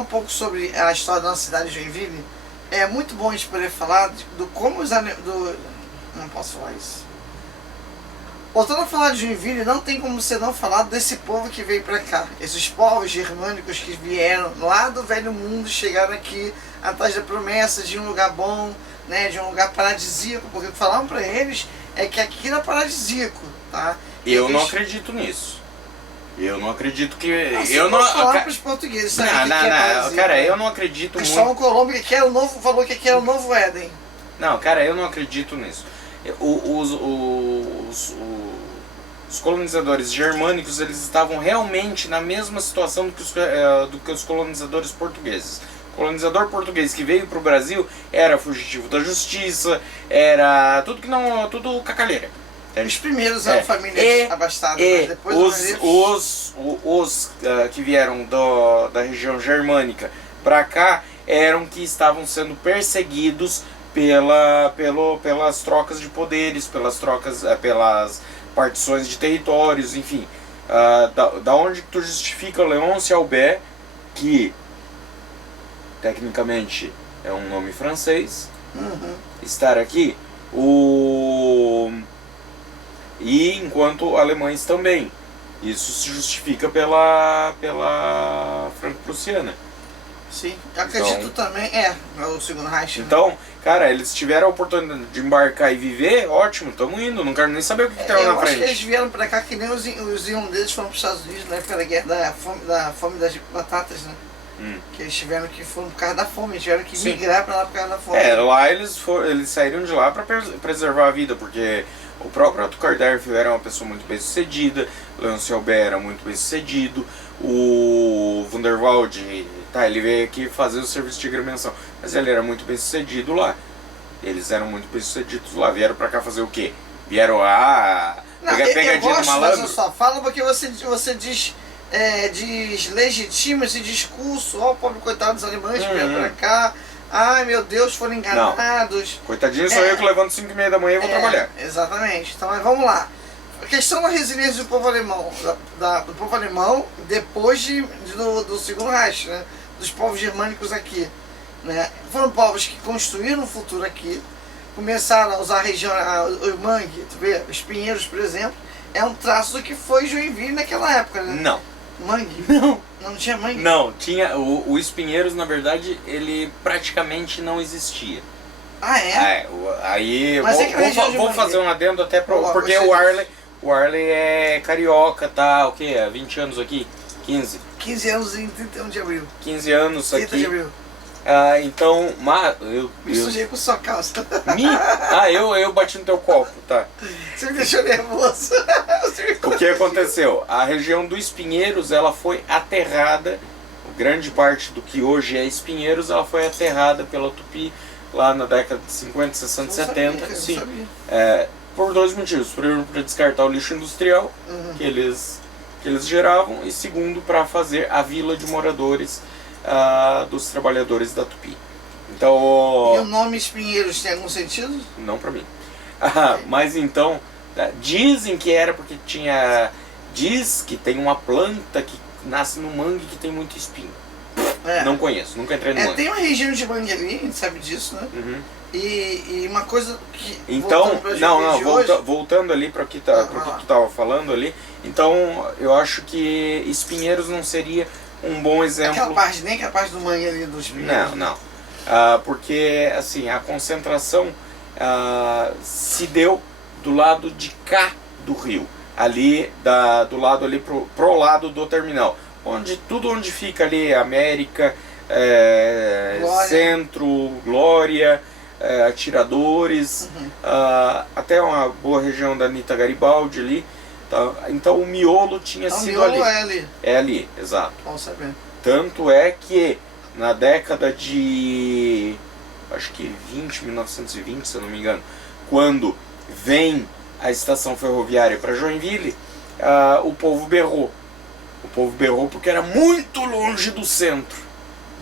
um pouco sobre a história da nossa cidade de Joinville, é muito bom a gente poder falar do como os não posso falar isso. Voltando a falar de Joinville, não tem como você não falar desse povo que veio para cá. Esses povos germânicos que vieram lá do velho mundo, chegaram aqui atrás da promessa de um lugar bom, né, de um lugar paradisíaco, porque o que falaram para eles é que aqui era paradisíaco, tá? Eu não acredito nisso. Eu não acredito que... eu não falar para os portugueses, sabe? Não, cara, eu não acredito muito. Cristóvão Colombo que era o novo, falou que aqui era o novo Éden. Não, cara, eu não acredito nisso. Os colonizadores germânicos, eles estavam realmente na mesma situação do que os colonizadores portugueses. O colonizador português que veio para o Brasil era fugitivo da justiça, era tudo cacalheira. Os primeiros eram famílias abastadas, mas depois os que vieram da região germânica para cá eram que estavam sendo perseguidos pelas trocas de poderes, pelas partições de territórios, enfim. Da onde tu justifica Leonce Albert, que tecnicamente é um nome francês, estar aqui, e enquanto alemães também. Isso se justifica pela franco-prussiana. Sim, acredito também, o segundo Reich. Então, cara, eles tiveram a oportunidade de embarcar e viver, ótimo, estamos indo, não quero nem saber o que tem lá na frente. Eu acho que eles vieram pra cá que nem os irlandeses foram pros Estados Unidos na época da guerra da fome das batatas, né? Que eles foram por causa da fome, tiveram que migrar pra lá por causa da fome. Lá eles saíram de lá pra preservar a vida, porque o próprio Otto Kardorf era uma pessoa muito bem sucedida, Leonce Albert era muito bem sucedido, o Wunderwald, ele veio aqui fazer o serviço de agremiação, mas ele era muito bem sucedido lá. Eles eram muito bem sucedidos lá. Vieram pra cá fazer o quê? Vieram pegadinha no malandro? Mas eu só falo porque você deslegitima esse discurso. Ó, o pobre coitado dos alemães que vieram pra cá. Ai meu Deus, foram enganados. Não. Coitadinho, sou eu que levanto 5h30 da manhã e vou trabalhar. Exatamente. Então, mas vamos lá. A questão da resiliência do povo alemão, do povo alemão depois do segundo Reich, né? Dos povos germânicos aqui, né? Foram povos que construíram um futuro aqui, começaram a usar a região, o mangue, tu vê, os pinheiros, por exemplo, é um traço do que foi Joinville naquela época, né? Não. Mangue? Não tinha mangue? Não, tinha. O Espinheiros, na verdade, ele praticamente não existia. Ah, é? Aí vou fazer um adendo até porque o Arley é carioca, tá? O quê? Há 20 anos aqui? 15? 15 anos em 31 de abril. 15 anos 30 aqui. de abril. Então, me sujei com sua calça. Eu bati no teu copo, tá? Você me deixou nervoso. O que aconteceu? A região do Espinheiros, ela foi aterrada, grande parte do que hoje é Espinheiros, ela foi aterrada pela Tupi lá na década de 50, 60, 70. Sim. Por dois motivos. Primeiro, para descartar o lixo industrial que eles geravam, e segundo, para fazer a vila de moradores dos trabalhadores da Tupi. Então, e o nome Espinheiros tem algum sentido? Não para mim. Mas então, dizem que era porque diz que tem uma planta que nasce no mangue que tem muito espinho. Não conheço, nunca entrei no mangue. Tem uma região de mangue ali, a gente sabe disso, né? E uma coisa que... Então, voltando ali para o que tu estava falando ali, então eu acho que Espinheiros não seria um bom exemplo. Nem aquela parte do mangue ali dos Espinheiros. Não. Porque assim, a concentração se deu do lado de cá do rio, ali do lado ali pro lado do terminal, onde fica ali América, Glória. Centro, Glória, Atiradores, até uma boa região da Anita Garibaldi ali. Tá? Então o miolo tinha sido ali. É ali. É ali, exato. Vamos saber. Tanto é que na década de, acho que 1920, se eu não me engano, quando vem a estação ferroviária para Joinville, o povo berrou. O povo berrou porque era muito longe do centro.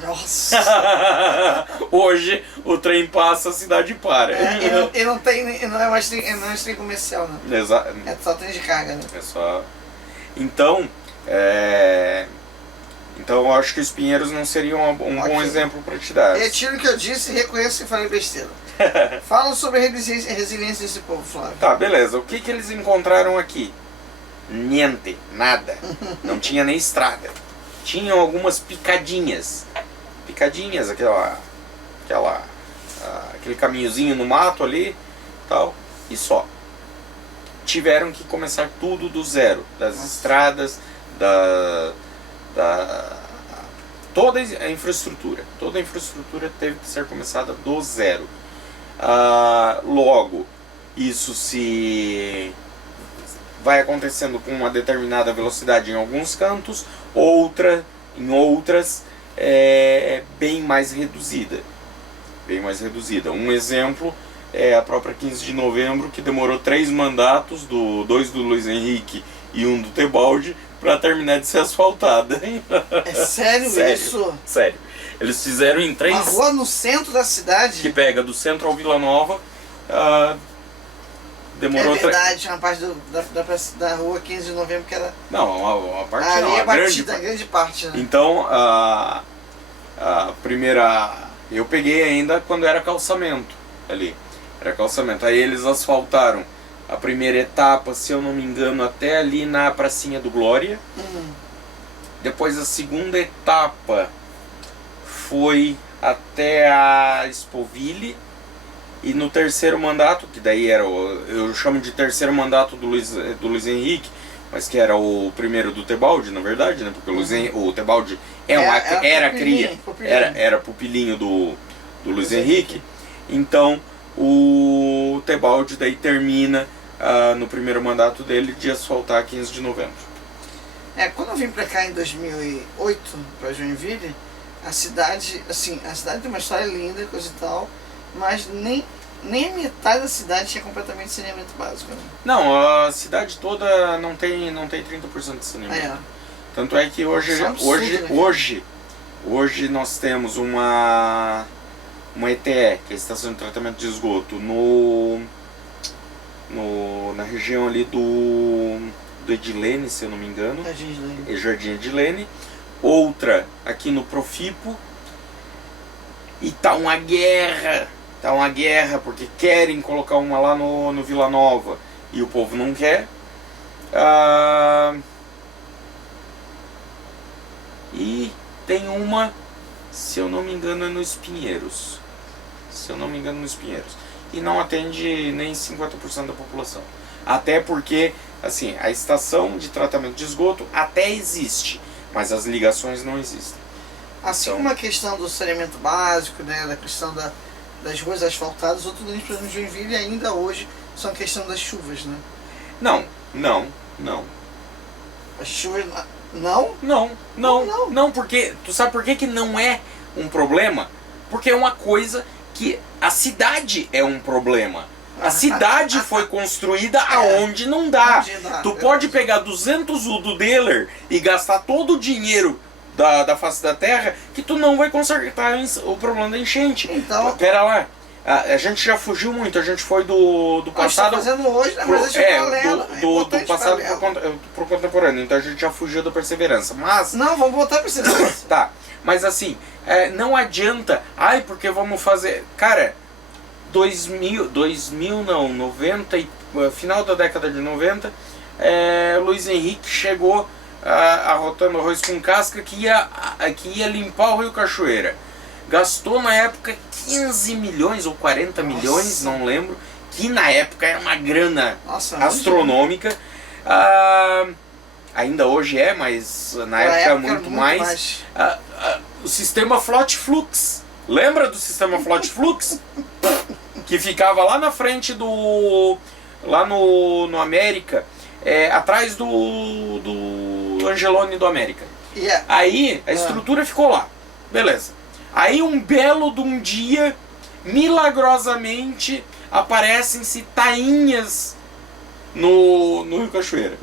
Nossa! Hoje o trem passa, a cidade para. Não é mais trem comercial, né? Exato. É só trem de carga, né? É só... Então, Então eu acho que os Pinheiros não seriam um bom Ok. exemplo para te dar. Retiro o que eu disse e reconheço que falei besteira. Fala sobre a resiliência desse povo, Flávio. Tá, beleza. O que eles encontraram aqui? Niente, nada. Não tinha nem estrada. Tinham algumas picadinhas. Picadinhas, aquele caminhozinho no mato ali, tal, e só. Tiveram que começar tudo do zero, das estradas, toda a infraestrutura. Toda a infraestrutura teve que ser começada do zero. Logo, isso se vai acontecendo com uma determinada velocidade em alguns cantos, em outras bem mais reduzida. Bem mais reduzida. Um exemplo é a própria 15 de novembro, que demorou 3 mandatos, 2 do Luiz Henrique e 1 do Tebaldi, para terminar de ser asfaltada. É sério, Sério. isso? Sério. Eles fizeram em 3... Uma rua no centro da cidade? Que pega do centro ao Vila Nova. Demorou... É verdade, tinha uma parte da rua 15 de novembro que era... Não, uma parte ali não, é a batida, grande parte, né? Então, a primeira... Eu peguei ainda quando era calçamento ali. Era calçamento. Aí eles asfaltaram a primeira etapa, se eu não me engano, até ali na pracinha do Glória. Depois a segunda etapa foi até a Espoville. E no terceiro mandato, que daí eu chamo de terceiro mandato do Luiz Henrique, mas que era o primeiro do Tebaldi, na verdade, né? Porque o Tebaldi era cria, era pupilinho do Luiz Henrique. Então o Tebaldi daí termina no primeiro mandato dele de asfaltar 15 de novembro. Quando eu vim pra cá em 2008, pra Joinville, a cidade tem uma história linda, coisa e tal, mas nem a metade da cidade tinha completamente saneamento básico. Né? Não, a cidade toda não tem 30% de saneamento. Tanto é que hoje nós temos uma ETE, que é a Estação de Tratamento de Esgoto, na região ali do Edilene, se eu não me engano. Jardim Edilene. Outra aqui no Profipo. E tá uma guerra, porque querem colocar uma lá no Vila Nova e o povo não quer. E tem uma, se eu não me engano, é no Espinheiros. E não atende nem 50% da população. Até porque, assim, a estação de tratamento de esgoto até existe, mas as ligações não existem. Assim como a questão do saneamento básico, né, da questão das ruas asfaltadas, outros grandes problemas de Joinville ainda hoje são a questão das chuvas, né? Não. As chuvas... Não? Não, porque... Tu sabe por que não é um problema? Porque é uma coisa que... A cidade é um problema. A cidade foi construída aonde não dá. Tu pode pegar 200 U do Deller e gastar todo o dinheiro da face da terra, que tu não vai consertar o problema da enchente. Então, pera lá, a gente já fugiu muito, a gente foi do passado... Está fazendo hoje, mas do passado pro contemporâneo, então a gente já fugiu da perseverança, mas... Não, vamos voltar a perseverança. Tá, mas assim, não adianta, porque vamos fazer... Cara, 90, final da década de 90, Luiz Henrique chegou arrotando arroz com casca que ia limpar o Rio Cachoeira. Gastou na época 15 milhões ou 40 milhões, não lembro, que na época era uma grana astronômica. Ainda hoje mas na época muito mais. O sistema Float Flux. Lembra do sistema Float Flux? Que ficava lá na frente lá no América, atrás do Angelone do América. Aí a estrutura ficou lá, beleza. Aí um belo de um dia, milagrosamente, aparecem-se tainhas no Rio Cachoeira.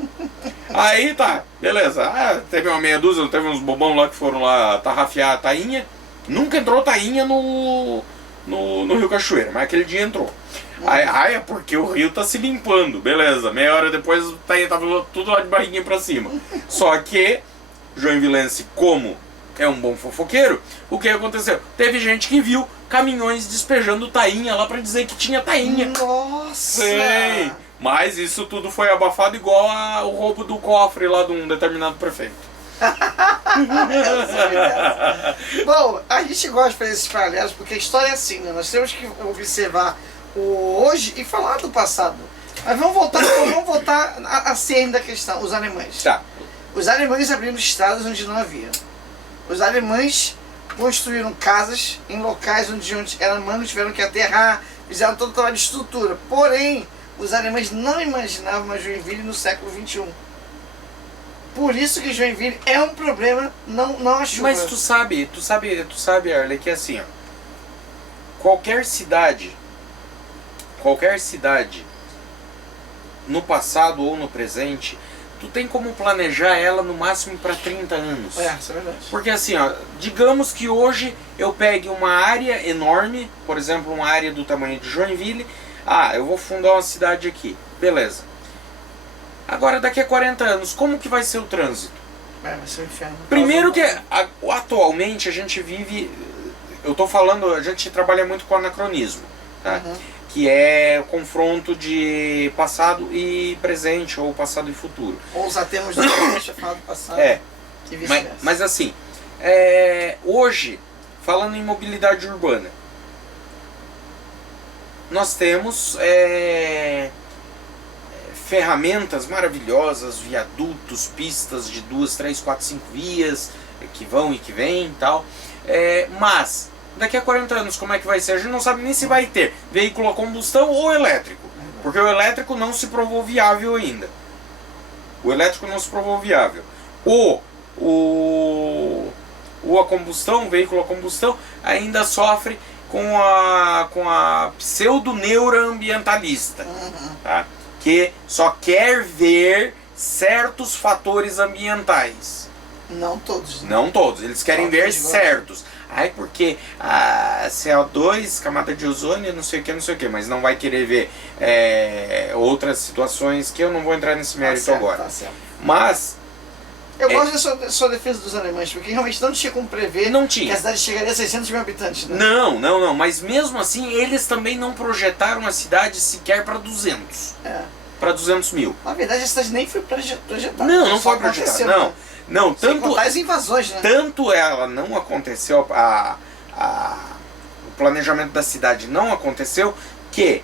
Aí tá, beleza. Teve uma meia dúzia, teve uns bobão lá que foram lá tarrafiar a tainha. Nunca entrou tainha no Rio Cachoeira, mas aquele dia entrou. Aí é porque o rio tá se limpando, beleza. Meia hora depois o tainha tava tudo lá de barriguinha pra cima. Só que Joinvilense, como é um bom fofoqueiro, o que aconteceu? Teve gente que viu caminhões despejando tainha lá pra dizer que tinha tainha. Nossa! Sei. Mas isso tudo foi abafado igual ao roubo do cofre lá de um determinado prefeito. Bom, a gente gosta de fazer esses paralelos porque a história é assim, né? Nós temos que observar o hoje e falar do passado. Mas vamos voltar a cerne da questão, os alemães. Tá. Os alemães abriram estradas onde não havia. Os alemães construíram casas em locais onde alemães tiveram que aterrar, fizeram todo o trabalho de estrutura. Porém, os alemães não imaginavam uma Joinville no século XXI. Por isso que Joinville é um problema, não a chuva. Mas tu sabe, Arley, que assim, ó, qualquer cidade, no passado ou no presente, tu tem como planejar ela no máximo para 30 anos. É, isso é verdade. Porque assim, ó, digamos que hoje eu pegue uma área enorme, por exemplo, uma área do tamanho de Joinville, eu vou fundar uma cidade aqui, beleza. Agora, daqui a 40 anos, como que vai ser o trânsito? Vai ser um inferno. Primeiro que atualmente a gente vive, eu tô falando, a gente trabalha muito com anacronismo, tá? Uhum. Que é o confronto de passado e presente, ou passado e futuro. Ou usar termos do presente, falar do passado. E vice-versa. Mas assim, hoje, falando em mobilidade urbana, nós temos ferramentas maravilhosas, viadutos, pistas de 2, 3, 4, 5 vias, que vão e que vêm e tal. Mas, daqui a 40 anos, como é que vai ser? A gente não sabe nem se vai ter veículo a combustão ou elétrico. Porque o elétrico não se provou viável ainda. O elétrico não se provou viável. O a veículo a combustão, ainda sofre com a pseudo-neuroambientalista. Tá? Que só quer ver certos fatores ambientais. Não todos. Né? Não todos, eles querem ver certos. Porque CO2, camada de ozônio, não sei o que, mas não vai querer ver outras situações que eu não vou entrar nesse mérito agora. Tá certo. Mas eu gosto da sua defesa dos alemães, porque realmente não tinha como prever que a cidade chegaria a 600 mil habitantes. Né? Não, mas mesmo assim eles também não projetaram a cidade sequer para 200. Para 200 mil. Na verdade a cidade nem foi projetada. Não foi projetada. Não, sem contar as invasões, né? Tanto ela não aconteceu, o planejamento da cidade não aconteceu, que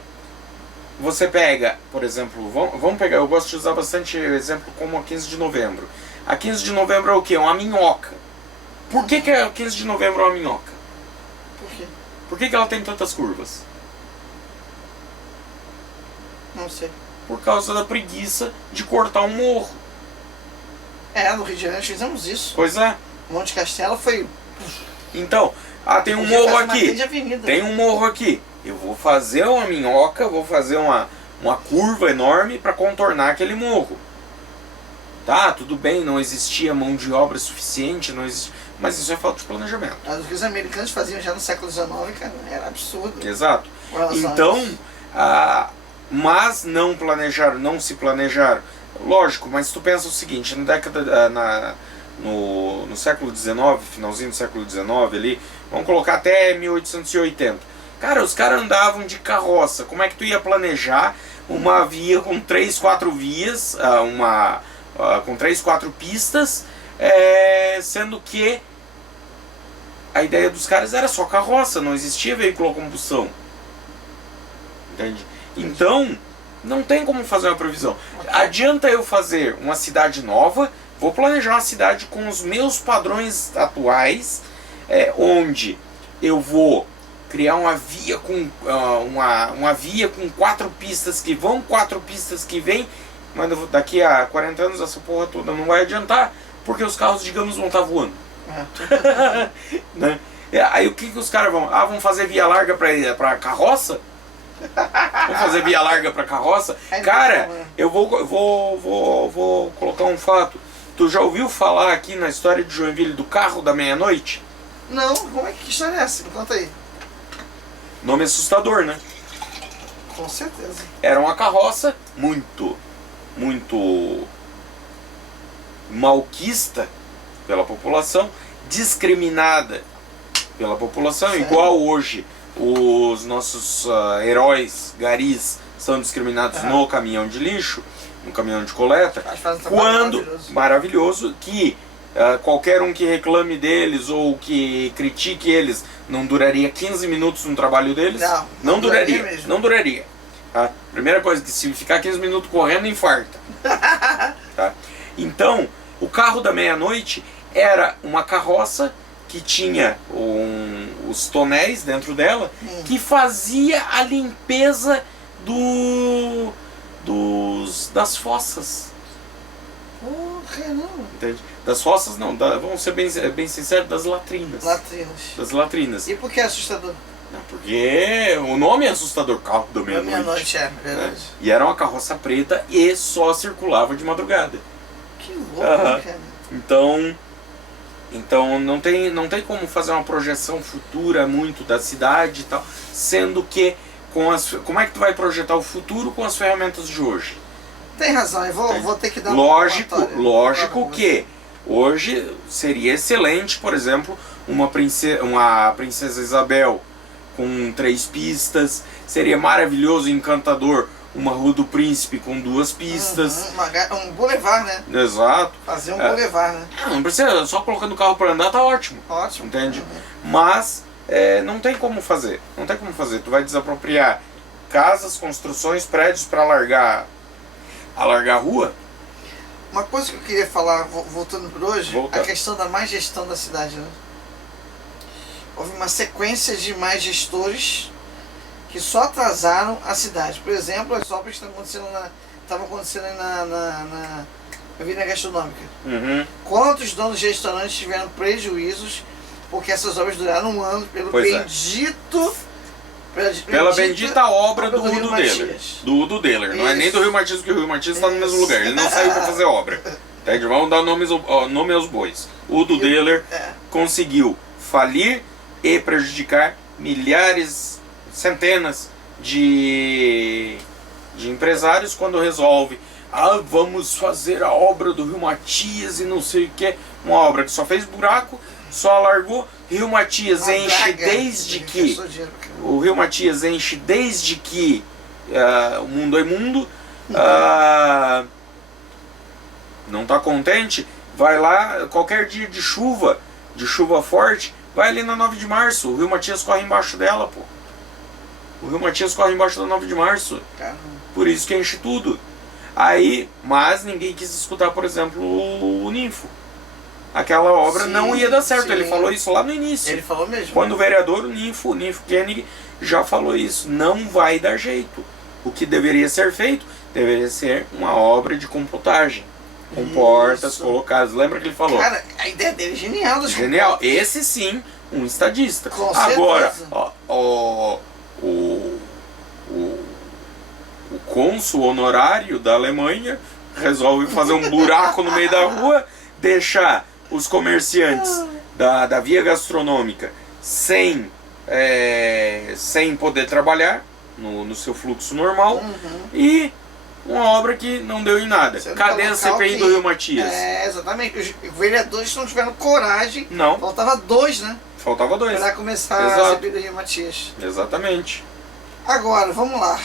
você pega, por exemplo, vamos pegar, eu gosto de usar bastante exemplo como a 15 de novembro. A 15 de novembro é o quê? Uma minhoca. Por que a 15 de novembro é uma minhoca? Por quê? Por que ela tem tantas curvas? Não sei. Por causa da preguiça de cortar um morro. No Rio de Janeiro fizemos isso. Pois é. Monte Castelo foi... Então, tem um morro aqui. Tem um morro aqui. Eu vou fazer uma minhoca, vou fazer uma curva enorme para contornar aquele morro. Tá, tudo bem, não existia mão de obra suficiente, mas isso é falta de planejamento. O que os americanos faziam já no século XIX, cara, era absurdo. Exato. Então, mas não se planejaram. Lógico, mas tu pensa o seguinte, no século XIX, finalzinho do século XIX ali, vamos colocar até 1880. Cara, os caras andavam de carroça. Como é que tu ia planejar uma via com 3, 4 vias, com 3, 4 pistas, sendo que a ideia dos caras era só carroça, não existia veículo a combustão. Entende? Então, não tem como fazer uma previsão. Adianta eu fazer uma cidade nova, vou planejar uma cidade com os meus padrões atuais, onde eu vou criar uma via com uma via com 4 pistas que vão, 4 pistas que vêm, mas daqui a 40 anos essa porra toda não vai adiantar, porque os carros, digamos, vão estar voando. Né? Aí o que os caras vão? Vão fazer via larga para carroça? Vamos fazer via larga para carroça? Cara, eu vou colocar um fato. Tu já ouviu falar aqui na história de Joinville do carro da meia-noite? Não, como é que história é essa? Me conta aí. Nome assustador, né? Com certeza. Era uma carroça muito malquista pela população, discriminada pela população, Certo. igual hoje os nossos heróis garis são discriminados no caminhão de lixo, no caminhão de coleta, Eles fazem um trabalho quando maravilhoso que qualquer um que reclame deles ou que critique eles não duraria 15 minutos no trabalho deles. Não duraria mesmo. não duraria. Tá? Primeira coisa, que se ficar 15 minutos correndo, infarta. Tá? Então, o carro da meia-noite era uma carroça que tinha os tonéis dentro dela, que fazia a limpeza das fossas. Caramba. Entende? Das fossas não, vamos ser bem sinceros, das latrinas. Das latrinas. E por que é assustador? Não, porque o nome é assustador, carro da meia-noite. Meia-noite, verdade. E era uma carroça preta e só circulava de madrugada. Que louco, cara. Então não tem como fazer uma projeção futura muito da cidade e tal, sendo que como é que tu vai projetar o futuro com as ferramentas de hoje? Tem razão, eu vou ter que dar Lógico que hoje seria excelente, por exemplo, uma princesa Isabel com 3 pistas, seria maravilhoso e encantador uma Rua do Príncipe com 2 pistas. Um boulevard, né? Exato. Fazer um boulevard, né? Não precisa, só colocando o carro para andar tá ótimo. Ótimo. Entende? Mas não tem como fazer. Não tem como fazer. Tu vai desapropriar casas, construções, prédios para alargar a rua. Uma coisa que eu queria falar, voltando por hoje, Voltando. a questão da má gestão da cidade, né? Houve uma sequência de má gestores que só atrasaram a cidade. Por exemplo, as obras que estavam acontecendo na Avenida Gastronômica. Uhum. Quantos donos de restaurantes tiveram prejuízos porque essas obras duraram um ano pelo pela bendita obra do Rio Udo Deller. Matias. Do Udo Deller. Não é nem Isso. do Rio Matias, porque o Rio Matias está no mesmo Isso. lugar. Ele não saiu para fazer obra. Entende? Vamos dar nome aos bois. O Udo Deller conseguiu falir e prejudicar milhares, centenas de empresários quando resolve vamos fazer a obra do Rio Matias e não sei o que. Uma obra que só fez buraco, só alargou. Rio Matias enche desde que o Rio Matias enche desde que o mundo é mundo. Não está contente, vai lá qualquer dia de chuva forte, vai ali na 9 de março, o Rio Matias corre embaixo dela, pô. O Rio Matias corre embaixo da 9 de março. Caramba. Por isso que enche tudo. Mas ninguém quis escutar, por exemplo, o Ninfo. Aquela obra não ia dar certo, ele falou isso lá no início. Ele falou mesmo. Quando o vereador, o Ninfo Koenig, já falou isso. Não vai dar jeito. O que deveria ser feito, deveria ser uma obra de compostagem. Com portas colocadas. Lembra que ele falou? Cara, a ideia dele é genial. Genial. Esse sim, um estadista. Com Agora, certeza. o cônsul honorário da Alemanha resolve fazer um buraco no meio da rua, deixar os comerciantes da via gastronômica sem poder trabalhar no seu fluxo normal e uma obra que não deu em nada. Cadê a CPI do Rio Matias? Exatamente. Os vereadores não tiveram coragem. Não. Faltava 2, né? Faltava 2. Para começar Exato. a CPI do Rio Matias. Exatamente. Agora, vamos lá.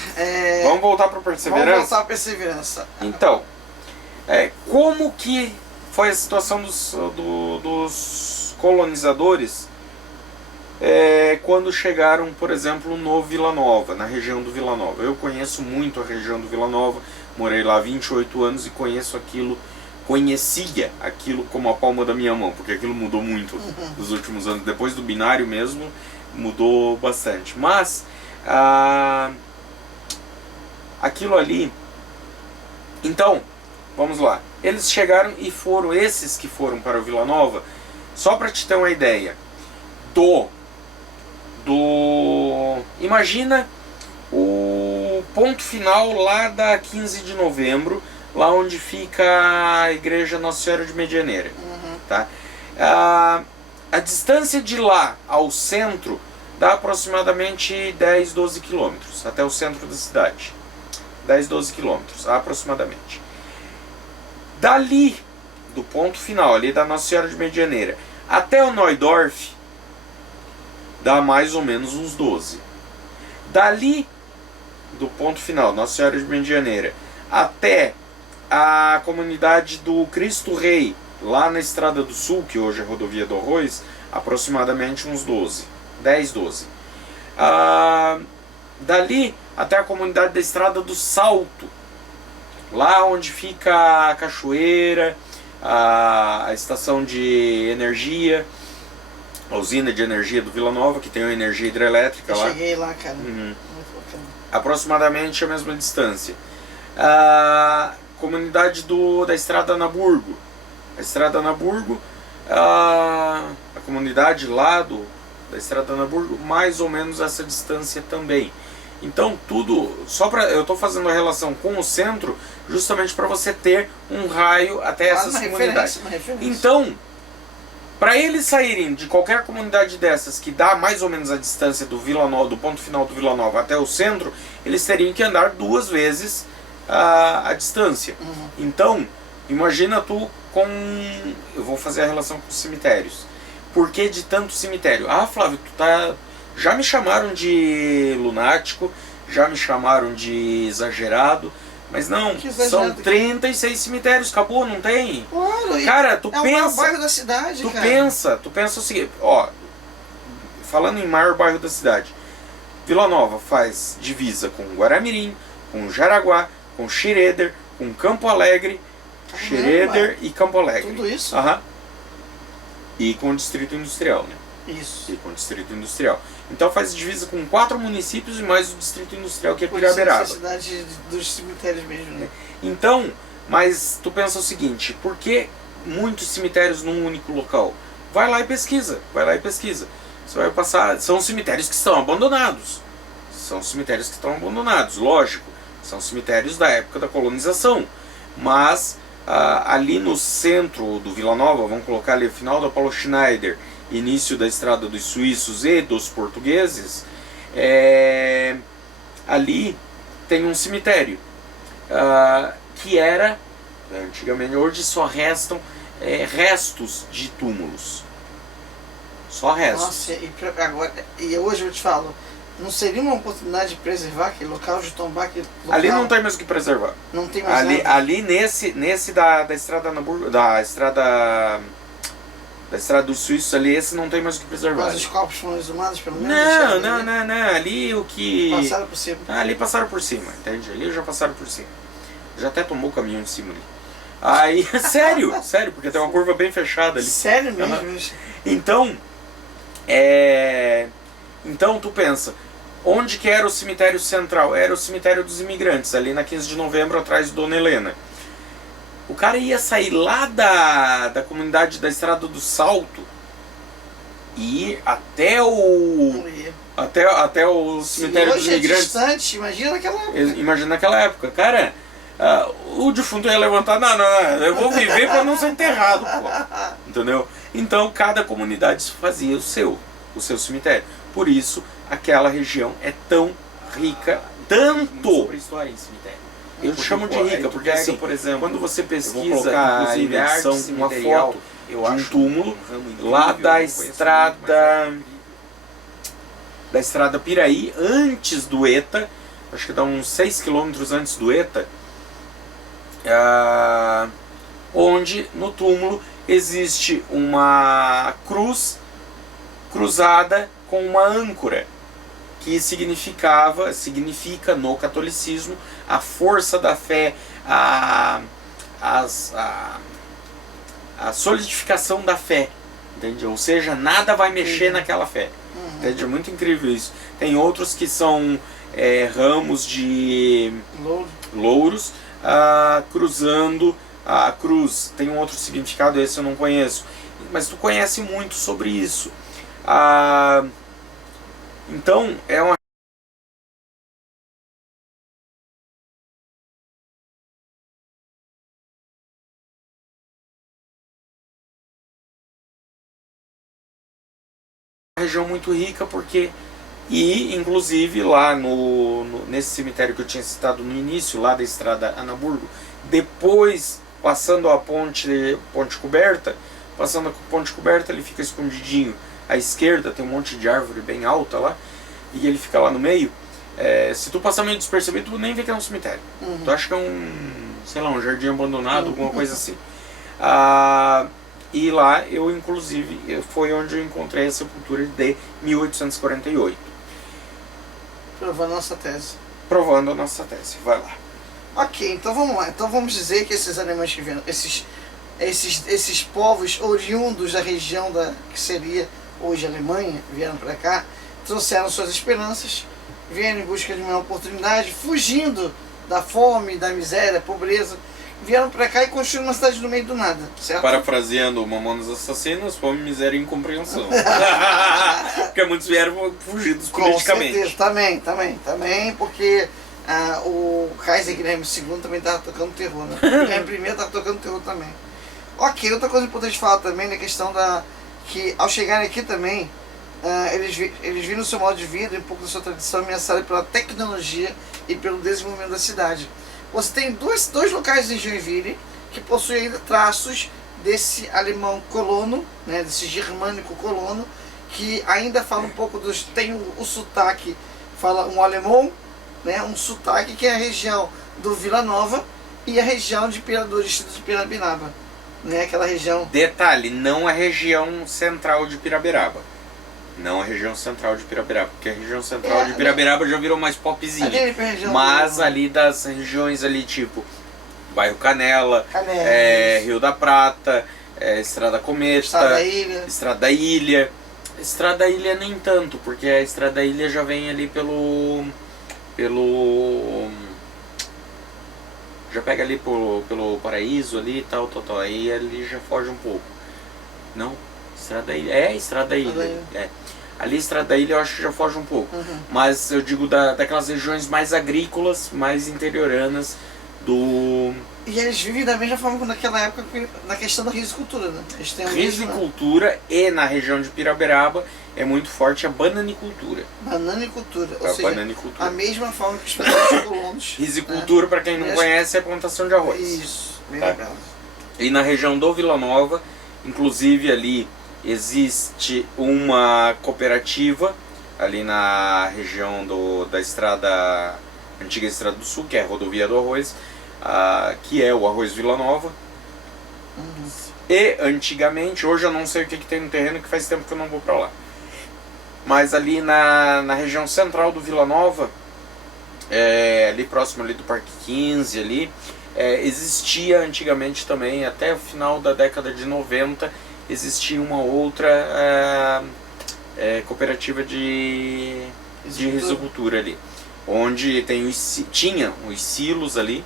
Vamos voltar para a perseverança? Vamos voltar para a perseverança. Então, como que foi a situação dos colonizadores quando chegaram, por exemplo, no Vila Nova, na região do Vila Nova? Eu conheço muito a região do Vila Nova, morei lá 28 anos e conhecia aquilo como a palma da minha mão, porque aquilo mudou muito nos últimos anos. Depois do binário mesmo, mudou bastante. Mas, aquilo ali... Então, vamos lá. Eles chegaram e foram esses que foram para o Vila Nova, só para te ter uma ideia, imagina o ponto final lá da 15 de novembro, lá onde fica a igreja Nossa Senhora de Medianeira. Tá? A distância de lá ao centro dá aproximadamente 10, 12 quilômetros, até o centro da cidade. 10, 12 quilômetros, aproximadamente. Dali, do ponto final, ali da Nossa Senhora de Medianeira, Até o Neudorf dá mais ou menos uns 12. Dali, do ponto final, Nossa Senhora de Medianeira, até a comunidade do Cristo Rei, lá na Estrada do Sul, que hoje é Rodovia do Arroz, aproximadamente uns 12, 10, 12. Dali até a comunidade da Estrada do Salto, lá onde fica a cachoeira, a estação de energia, a usina de energia do Vila Nova, que tem uma energia hidrelétrica lá. Cheguei lá, cara. Muito bacana. Aproximadamente a mesma distância. A comunidade da Estrada Naburgo. A Estrada Naburgo, a comunidade lá da Estrada Naburgo, mais ou menos essa distância também. Então tudo, eu estou fazendo a relação com o centro justamente para você ter um raio até essas comunidades. Então, para eles saírem de qualquer comunidade dessas que dá mais ou menos a distância do Vila Nova, do ponto final do Vila Nova até o centro, eles teriam que andar 2 vezes a distância. Então, imagina tu eu vou fazer a relação com os cemitérios. Por que de tanto cemitério? Ah, Flávio, já me chamaram de lunático, já me chamaram de exagerado, mas não, são 36 cemitérios, acabou, não tem? Claro, cara, tu pensa... É o maior bairro da cidade, tu pensa o seguinte, ó, falando em maior bairro da cidade, Vila Nova faz divisa com Guaramirim, com Jaraguá, com Xereder, com Campo Alegre, Xereder e Campo Alegre. Tudo isso? E com o Distrito Industrial, né? Isso. E com o Distrito Industrial. Então faz divisa com 4 municípios e mais o Distrito Industrial, que é Piraberaba. Por isso é a cidade dos cemitérios mesmo, né? Então, mas tu pensa o seguinte, por que muitos cemitérios num único local? Vai lá e pesquisa, Você vai passar, são cemitérios que estão abandonados. Lógico. São cemitérios da época da colonização. Mas ali no centro do Vila Nova, vamos colocar ali o final da Paulo Schneider, início da Estrada dos Suíços e dos Portugueses, ali tem um cemitério que era, antigamente, hoje só restam restos de túmulos. Só restos. Nossa, e hoje eu te falo, não seria uma oportunidade de preservar aquele local, de tombar aquele local? Ali não tem mais o que preservar. Não tem mais nada. Ali nesse da Estrada da Estrada dos Suíços ali, esse não tem mais o que preservar. Mas os corpos foram exumados pelo menos? Não. Ali o que... Passaram por cima. Ali passaram por cima, entende? Ali já passaram por cima. Já até tomou o caminhão em cima ali. Aí, sério, porque tem uma curva bem fechada ali. Sério mesmo? Então, então tu pensa, onde que era o cemitério central? Era o cemitério dos imigrantes, ali na 15 de novembro, atrás de Dona Helena. O cara ia sair lá da comunidade da Estrada do Salto e ir até o cemitério dos imigrantes. Distante, imagina naquela época. Imagina naquela época, cara. O defunto ia levantar, não, eu vou viver para não ser enterrado, pô. Entendeu? Então cada comunidade fazia o seu cemitério. Por isso aquela região é tão rica, tanto sobre história em cemitério. Eu chamo de rica porque assim, por exemplo, quando você pesquisa, inclusive uma foto de um túmulo lá da estrada Piraí, antes do ETA, acho que dá uns 6 quilômetros antes do ETA, onde no túmulo existe uma cruz cruzada com uma âncora, que significa no catolicismo a força da fé, a solidificação da fé, entende? Ou seja, nada vai mexer naquela fé. Entende? É muito incrível isso. Tem outros que são ramos de louros cruzando a cruz. Tem um outro significado, esse eu não conheço, mas tu conhece muito sobre isso. Então é uma região muito rica, porque inclusive lá nesse cemitério que eu tinha citado no início, lá da Estrada Anaburgo, depois passando a ponte coberta, passando a ponte coberta, ele fica escondidinho à esquerda, tem um monte de árvore bem alta lá, e ele fica lá no meio. Se tu passar meio despercebido, tu nem vê que é um cemitério. Tu acha que é sei lá, um jardim abandonado, alguma coisa assim. E lá eu, inclusive, foi onde eu encontrei a sepultura de 1848. Provando a nossa tese. Provando a nossa tese, vai lá. Ok, então vamos lá. Então vamos dizer que esses alemães que vieram, esses povos oriundos da região que seria hoje a Alemanha, vieram para cá, trouxeram suas esperanças, vieram em busca de uma oportunidade, fugindo da fome, da miséria, pobreza, vieram para cá e construíram uma cidade no meio do nada, certo? Parafraseando o Mamonas Assassinas, fome, miséria e incompreensão. Porque muitos vieram fugidos politicamente. Com certeza, também, porque o Kaiser Guilherme II também estava tocando terror, né? O Guilherme I estava tocando terror também. Ok, outra coisa importante de falar também na questão que ao chegarem aqui também, eles viram o seu modo de vida e um pouco da sua tradição ameaçada pela tecnologia e pelo desenvolvimento da cidade. Você tem dois locais em Joinville que possuem ainda traços desse alemão colono, né, desse germânico colono, que ainda fala um pouco tem o sotaque, fala um alemão, né, um sotaque que é a região do Vila Nova e a região do distrito de Pirabinaba, né, aquela região. Detalhe, não a região central de Pirabiraba. Não a região central de Pirabiraba, porque a região central de Pirabiraba já virou mais popzinha. Mas ali das regiões ali, tipo Bairro Canela, Rio da Prata, Estrada Cometa, Estrada da Ilha. Estrada da Ilha nem tanto, porque a Estrada da Ilha já vem ali já pega ali pelo Paraíso ali e tal. Aí ali já foge um pouco. Não? Estrada da Ilha. Estrada da Ilha. Ali Estrada da Ilha eu acho que já foge um pouco. Mas eu digo daquelas regiões mais agrícolas, mais interioranas do... E eles vivem da mesma forma que naquela época na questão da risicultura, né? Eles têm risicultura e na região de Pirabiraba é muito forte a bananicultura. Bananicultura, ou seja, bananicultura. A mesma forma que os primeiros colonos. Risicultura, para quem não conhece, é plantação de arroz. Isso, bem legal. E na região do Vila Nova, inclusive ali existe uma cooperativa, ali na região da antiga Estrada do Sul, que é a Rodovia do Arroz, que é o Arroz Vila Nova. E antigamente, hoje eu não sei o que tem no terreno, que faz tempo que eu não vou para lá. Mas ali na região central do Vila Nova, ali próximo ali do Parque 15, ali, existia antigamente também, até o final da década de 90, existia uma outra cooperativa de risicultura ali, onde tinha os silos ali.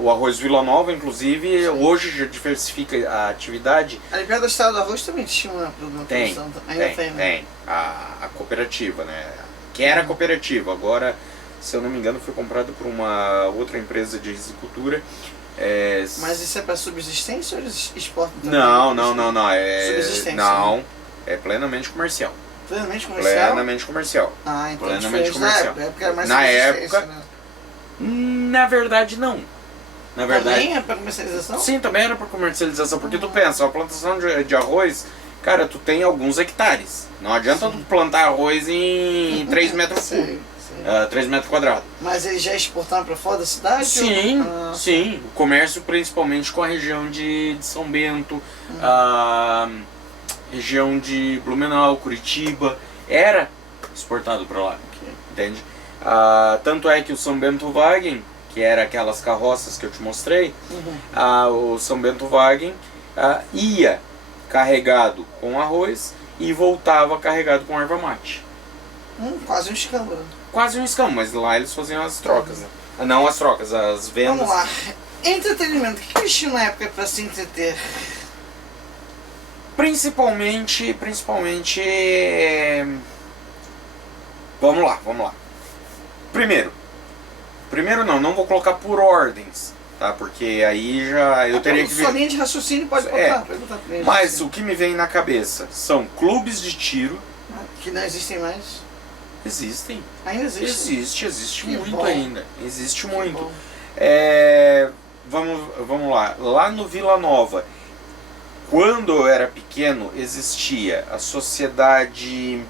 O Arroz Vila Nova, inclusive, sim, hoje já diversifica a atividade. Ali perto da Estrada do Arroz também tinha uma produção. Tem. A cooperativa, né? Que era a cooperativa, agora, se eu não me engano, foi comprada por uma outra empresa de risicultura. Mas isso é para subsistência ou eles exportam também? Não. Subsistência. Não, é plenamente comercial. Plenamente comercial? Plenamente comercial. Então plenamente comercial. Na época era mais na subsistência, época, né? Na verdade, não. Na verdade, também é para comercialização? Sim, também era para comercialização, porque tu pensa, a plantação de arroz, cara, tu tem alguns hectares. Não adianta tu plantar arroz em 3 metros cúbicos, 3 metros quadrados. Mas eles já exportaram para fora da cidade? Sim, sim. O comércio principalmente com a região de São Bento, região de Blumenau, Curitiba, era exportado para lá, entende? Tanto é que o São Bento Wagen, que era aquelas carroças que eu te mostrei, o São Bento Wagen ia carregado com arroz e voltava carregado com erva mate. Quase um escambo. Quase um escambo, mas lá eles faziam as trocas. Né? Não as trocas, as vendas. Vamos lá. Entretenimento, o que eles tinham na época para se entreter? Principalmente... Vamos lá. Primeiro não vou colocar por ordens, tá? Porque aí já eu teria que ver. Sua linha de raciocínio pode botar. Mas o que me vem na cabeça são clubes de tiro. Que não existem mais. Existem. Ainda existe? Existe que muito bom. ainda. Existe Que muito. bom. Vamos lá. Lá no Vila Nova, Quando eu era pequeno, existia a sociedade...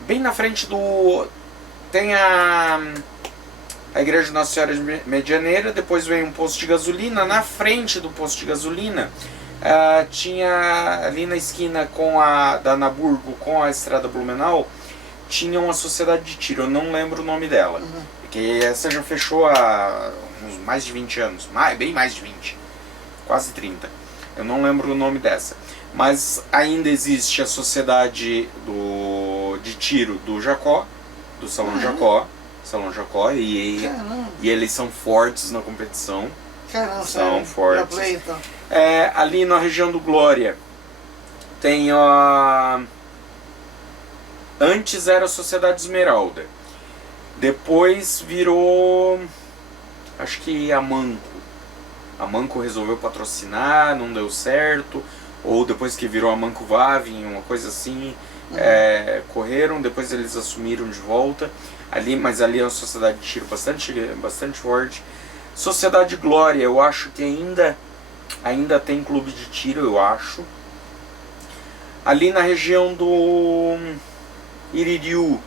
Bem na frente do... Tem a Igreja Nossa Senhora de Medianeira, depois vem um posto de gasolina. Na frente do posto de gasolina, tinha ali na esquina da Naburgo com a Estrada Blumenau, tinha uma sociedade de tiro, eu não lembro o nome dela. Porque essa já fechou há uns mais de 20 anos, bem mais de 20, quase 30. Eu não lembro o nome dessa. Mas ainda existe a sociedade de tiro do Jacó, do Salão Jacó. Salão Jacó, e eles são fortes na competição. Caramba, são fortes. Play, então. Ali na região do Glória tem a... Antes era a Sociedade Esmeralda. Depois virou... Acho que a Manco. A Manco resolveu patrocinar, não deu certo. Ou depois que virou a Manco Vavin, uma coisa assim. Correram, depois eles assumiram de volta. Mas ali é uma sociedade de tiro bastante forte. Sociedade Glória, eu acho que ainda tem clube de tiro, eu acho. Ali na região do Iririú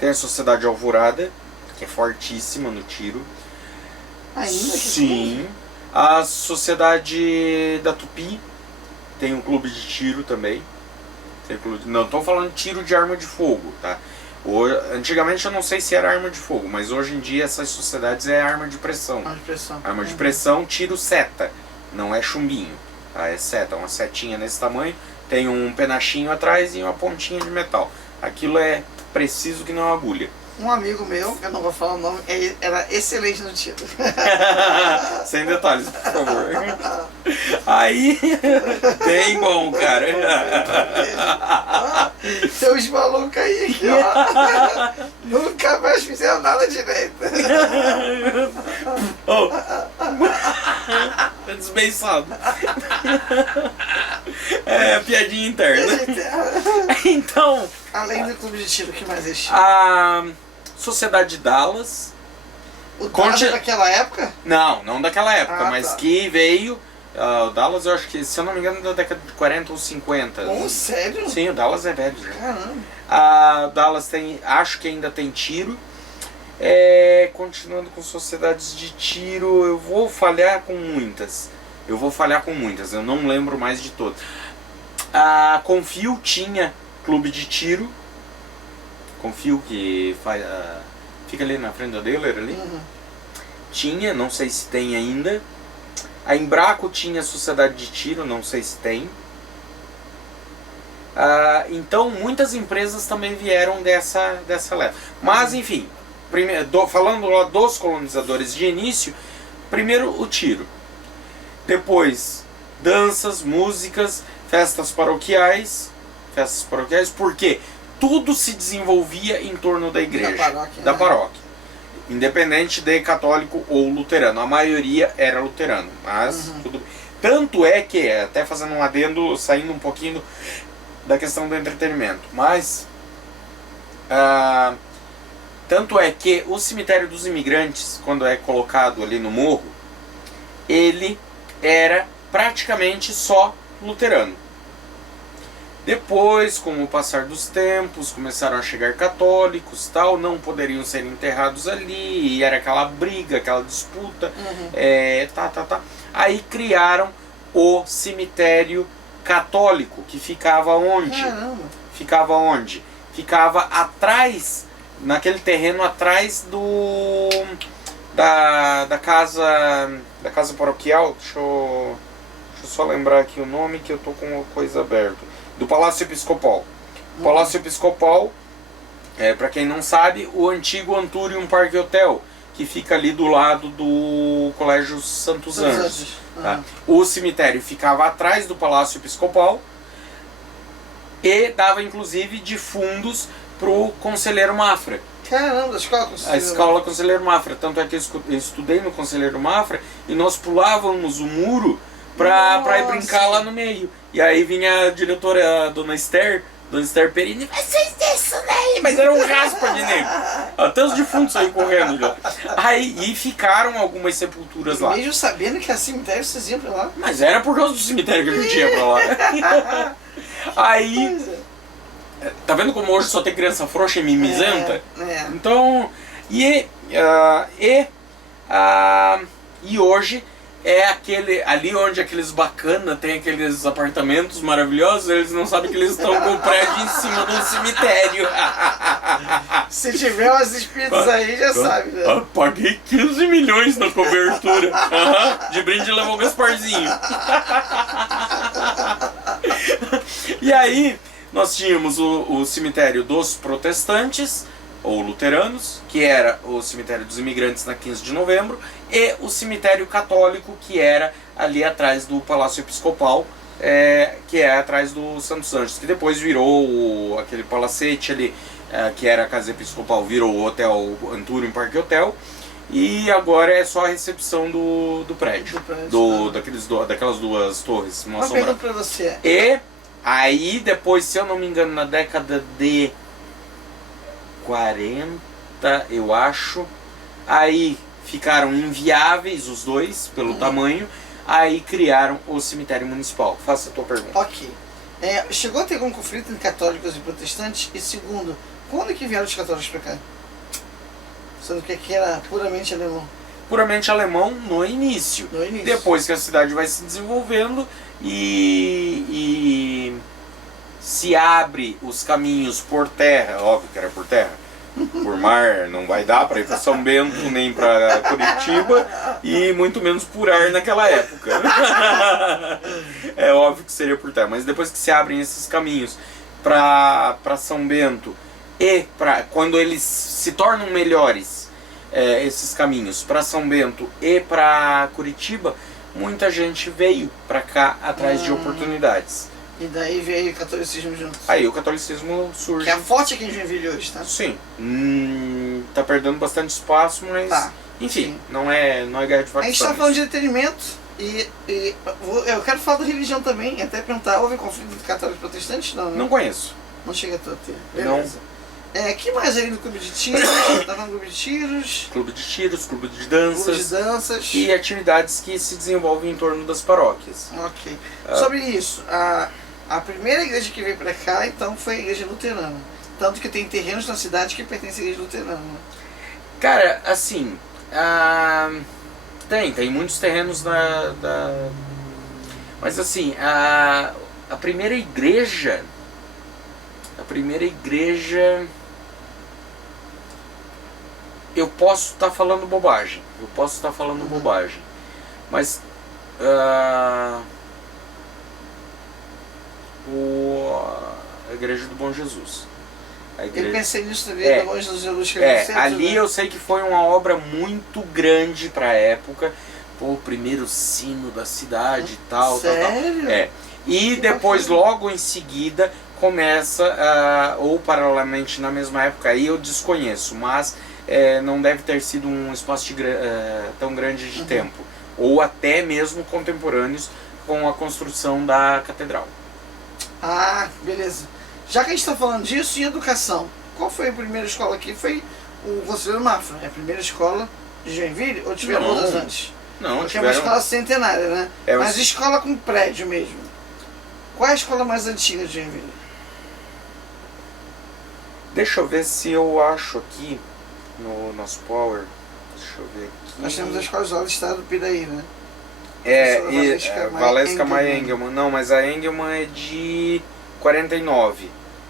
tem a Sociedade Alvorada, que é fortíssima no tiro. Ainda? Sim. A Sociedade da Tupi tem um clube de tiro também. Não estou falando de tiro de arma de fogo, tá? Antigamente eu não sei se era arma de fogo, mas hoje em dia essas sociedades é arma de pressão. Arma de pressão, tiro seta, não é chumbinho, tá? É seta, uma setinha nesse tamanho, tem um penachinho atrás e uma pontinha de metal. Aquilo é preciso que não é uma agulha. Um amigo meu, que eu não vou falar o nome, era excelente no tiro. Sem detalhes, por favor. Aí, bem bom, cara. Tem uns malucos aí que, ó, nunca mais fizeram nada direito. Desbeiçado. É piadinha interna. Então... Além do clube de tiro, o que mais existe? A Sociedade Dallas. O Dallas é daquela época? Não daquela época, mas tá. que veio... o Dallas, eu acho que, se eu não me engano, da década de 40 ou 50. Sério? Sim, o Dallas é velho já. Caramba. A Dallas acho que ainda tem tiro. Continuando com sociedades de tiro, eu vou falhar com muitas. Eu não lembro mais de todas. A Confio tinha clube de tiro. Confio que fica ali na frente da Dealer ali. Tinha, não sei se tem ainda. A Embraco tinha sociedade de tiro, não sei se tem. Então muitas empresas também vieram dessa leva. Mas enfim, falando lá dos colonizadores de início, primeiro o tiro. Depois danças, músicas, festas paroquiais, porque tudo se desenvolvia em torno da igreja, da paróquia. Independente de católico ou luterano. A maioria era luterano, mas tudo. Tanto é que, até fazendo um adendo, saindo um pouquinho da questão do entretenimento, mas tanto é que o cemitério dos imigrantes, quando é colocado ali no morro, ele era praticamente só luterano. Depois, com o passar dos tempos, começaram a chegar católicos, tal, não poderiam ser enterrados ali, e era aquela briga, aquela disputa, Aí criaram o cemitério católico, que ficava onde? Caramba. Ficava atrás, naquele terreno atrás da casa paroquial. Deixa eu só lembrar aqui o nome, que eu tô com uma coisa aberta. Do Palácio Episcopal. O Palácio Episcopal, para quem não sabe, o antigo Anturium Park Hotel, que fica ali do lado do Colégio Santos Anjos. Tá? O cemitério ficava atrás do Palácio Episcopal e dava inclusive de fundos pro Conselheiro Mafra. Caramba, a escola Conselheiro Mafra. Tanto é que eu estudei no Conselheiro Mafra e nós pulávamos o muro pra ir brincar lá no meio. E aí vinha a diretora, a Dona Esther Perini, vocês isso daí Mas era um raspa de negro. Até os defuntos saíram correndo já. Aí, e ficaram algumas sepulturas lá. Mesmo sabendo que é cemitério, vocês iam pra lá. Mas era por causa do cemitério que a gente ia pra lá. Aí, tá vendo como hoje só tem criança frouxa e mimizenta? Então, e hoje é aquele ali onde aqueles bacana tem aqueles apartamentos maravilhosos, eles não sabem que eles estão com o prédio em cima de um cemitério. Se tiver umas espíritos aí, já sabe, né? Paguei 15 milhões na cobertura. De brinde levou o Gasparzinho. E aí, nós tínhamos o cemitério dos protestantes, ou luteranos, que era o cemitério dos imigrantes na 15 de novembro, e o cemitério católico, que era ali atrás do Palácio Episcopal, que é atrás do Santos Anjos, que depois virou aquele palacete ali, que era a Casa Episcopal, virou o Hotel Antúrio Parque Hotel, e agora é só a recepção do prédio, daquelas duas torres. Uma pergunta pra você. E aí, depois, se eu não me engano, na década de 40, eu acho, aí ficaram inviáveis os dois, pelo tamanho, aí criaram o cemitério municipal. Faça a tua pergunta. Ok. Chegou a ter algum conflito entre católicos e protestantes? E segundo, quando que vieram os católicos pra cá? Sendo que aqui era puramente alemão. Puramente alemão no início. Depois que a cidade vai se desenvolvendo e se abre os caminhos por terra, óbvio que era por terra, por mar não vai dar para ir para São Bento nem para Curitiba e muito menos por ar naquela época. É óbvio que seria por terra, mas depois que se abrem esses caminhos para São Bento e quando eles se tornam melhores, esses caminhos para São Bento e para Curitiba, muita gente veio para cá atrás de oportunidades. E daí veio o catolicismo junto. Aí o catolicismo surge. Que é forte aqui em Joinville hoje, tá? Sim. Tá perdendo bastante espaço, mas... Tá. Enfim, não é guerra de facções. A gente tá falando de entretenimento e eu quero falar da religião também. Até perguntar, houve conflito entre católicos e protestantes? Não, né? Não conheço. Não chega a ter. Beleza. Que mais aí no clube de tiros? Tá no clube de tiros? Clube de tiros, clube de danças. Clube de danças. E atividades que se desenvolvem em torno das paróquias. Ok. Sobre isso, a primeira igreja que veio pra cá, então, foi a igreja luterana. Tanto que tem terrenos na cidade que pertencem à igreja luterana. Cara, assim, tem muitos terrenos mas assim, a primeira igreja, eu posso estar falando bobagem, mas a igreja do Bom Jesus. Eu pensei nisso também, do Bom Jesus. Ali eu sei que foi uma obra muito grande para a época, o primeiro sino da cidade e tal. Sério? Tal. E depois, logo em seguida, começa, ou paralelamente na mesma época, aí eu desconheço, mas não deve ter sido um espaço tão grande de tempo, ou até mesmo contemporâneos com a construção da catedral. Ah, beleza. Já que a gente está falando disso, em educação, qual foi a primeira escola aqui? Foi o Conselheiro Mafra, a primeira escola de Joinville, ou tiveram outras antes? Não, porque é uma escola centenária, né? Mas escola com prédio mesmo. Qual é a escola mais antiga de Joinville? Deixa eu ver se eu acho aqui no nosso Power. Deixa eu ver aqui. Nós temos a Escola Isolada do Estado do Piraí, né? Valesca Maia Engelmann. Não, mas a Engelmann é de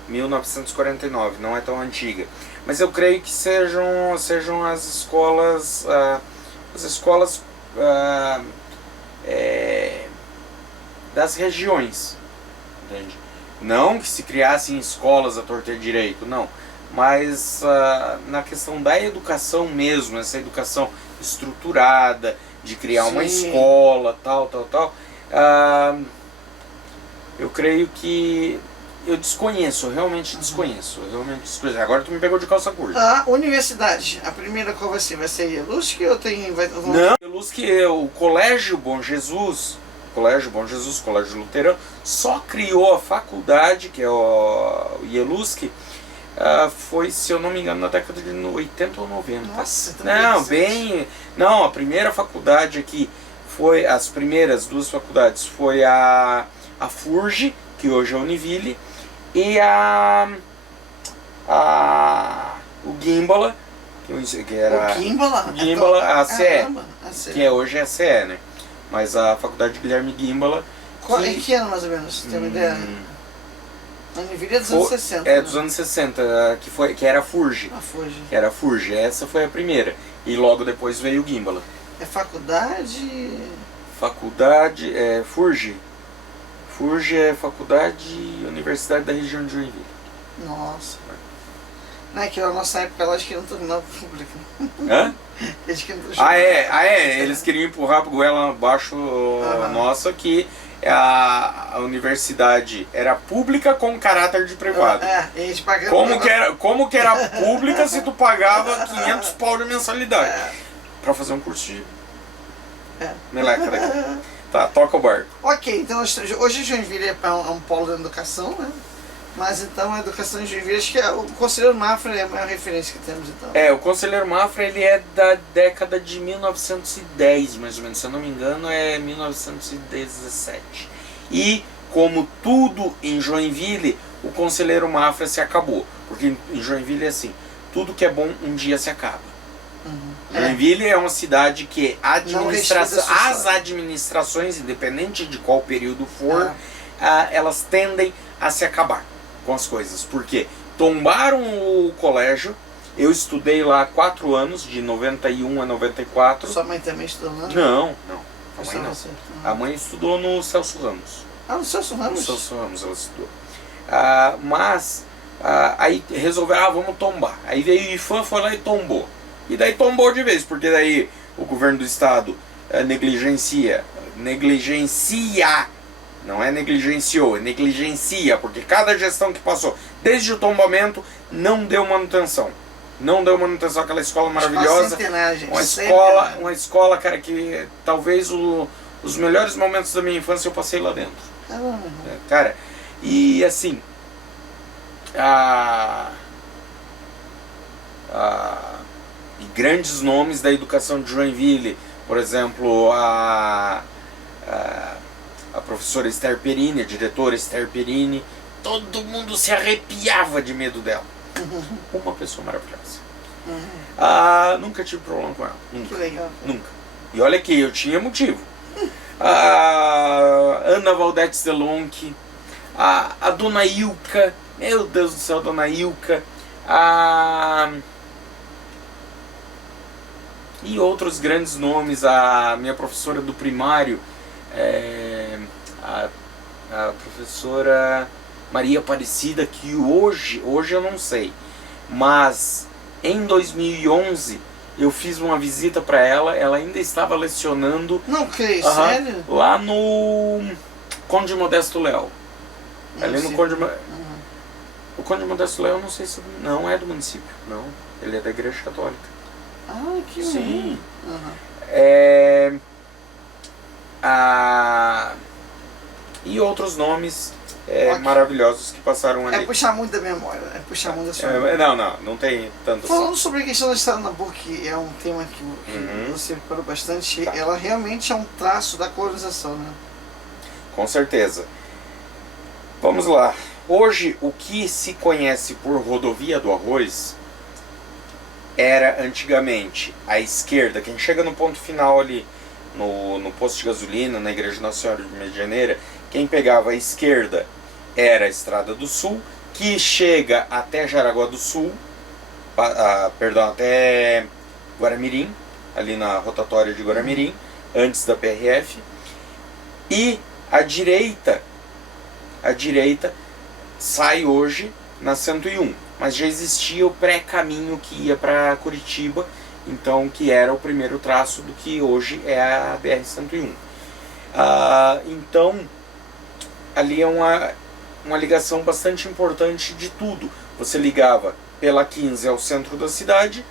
1949, não é tão antiga. Mas eu creio que sejam as escolas das regiões, entende? Não que se criassem escolas à torta e à direito, não. Mas na questão da educação mesmo, essa educação estruturada, de criar uma escola, tal. Eu creio que... Eu desconheço, eu realmente desconheço. Agora tu me pegou de calça curta. A universidade, a primeira qual vai ser? Vai ser IELUSC ou tem... Não, IELUSC é o Colégio Bom Jesus, Colégio Luterano, só criou a faculdade, que é o IELUSC, foi, se eu não me engano, na década de 80 ou 90. Nossa, não, bem... Não, a primeira faculdade aqui foi... As primeiras duas faculdades foi a FURG, que hoje é a Univille, e o Gimbala, que era... O Gimbala? O Gimbala, a CE, Caramba, a CE. que hoje é a CE, né? Mas a faculdade de Guilherme Gimbala... Em que ano, mais ou menos? Você tem uma ideia? A Univille é dos anos 60. É né? dos anos 60, que era a FURG. A FURG. Que era a FURG, essa foi a primeira. E logo depois veio o Gimbala. É faculdade... Faculdade, FURG. FURG é Faculdade Universidade da Região de Joinville. Nossa. Não é que na nossa época lá acho que não tornava público. Hã? Eles que não Eles queriam empurrar pro goela abaixo nossa que a universidade era pública com caráter de privado. A gente pagava... Como que era pública se tu pagava 500 pau de mensalidade pra fazer um curso de meleca daqui. Tá, toca o barco. Ok, então hoje Joinville é um polo da educação, né? Mas então a educação em Joinville, acho que o Conselheiro Mafra é a maior referência que temos então. O Conselheiro Mafra ele é da década de 1910, mais ou menos, se eu não me engano é 1917. E como tudo em Joinville, o Conselheiro Mafra se acabou. Porque em Joinville é assim, tudo que é bom um dia se acaba. Joinville é uma cidade que as administrações, independente de qual período for, elas tendem a se acabar com as coisas. Porque tombaram o colégio, eu estudei lá 4 anos, de 91 a 94. Sua mãe também estudou lá? Não. A mãe não. A mãe estudou no Celso Ramos. No Celso Ramos? No Celso Ramos ela estudou. Aí resolveram, vamos tombar. Aí veio o IFAM, foi lá e tombou. E daí tombou de vez, porque daí o governo do estado negligencia, não é negligenciou, é negligencia, porque cada gestão que passou, desde o tombamento, não deu manutenção. Não deu manutenção àquela escola maravilhosa. Uma escola, cara, que talvez os melhores momentos da minha infância eu passei lá dentro. Cara, e assim, e grandes nomes da educação de Joinville, por exemplo, a professora Esther Perini, a diretora Esther Perini, todo mundo se arrepiava de medo dela. Uma pessoa maravilhosa. Nunca tive problema com ela. Nunca. Que legal. Nunca. E olha que eu tinha motivo. Ana Valdete Zelonchi, a Dona Ilka, meu Deus do céu, Dona Ilka, e outros grandes nomes, a minha professora do primário, a professora Maria Aparecida, que hoje eu não sei, mas em 2011 eu fiz uma visita para ela ainda estava lecionando. Não creio, sério? Lá no Conde Modesto Léo. Ali no Conde O Conde Modesto Léo, não sei se não é do município, não, ele é da Igreja Católica. Que sim. E outros nomes maravilhosos que passaram ali. É puxar muito da memória, é puxar muito da sua memória. Não tem tanto. Falando sobre a questão da Estrada da Nabuco, que é um tema que você preparou bastante, ela realmente é um traço da colonização, né? Com certeza. Vamos lá. Hoje, o que se conhece por Rodovia do Arroz era antigamente a esquerda, quem chega no ponto final ali, no posto de gasolina, na Igreja Nossa Senhora de Medianeira, quem pegava a esquerda era a Estrada do Sul, que chega até Jaraguá do Sul, até Guaramirim, ali na rotatória de Guaramirim, antes da PRF, e a direita sai hoje na 101, mas já existia o pré-caminho que ia para Curitiba, então que era o primeiro traço do que hoje é a BR-101. Então ali é uma ligação bastante importante de tudo. Você ligava pela 15 ao centro da cidade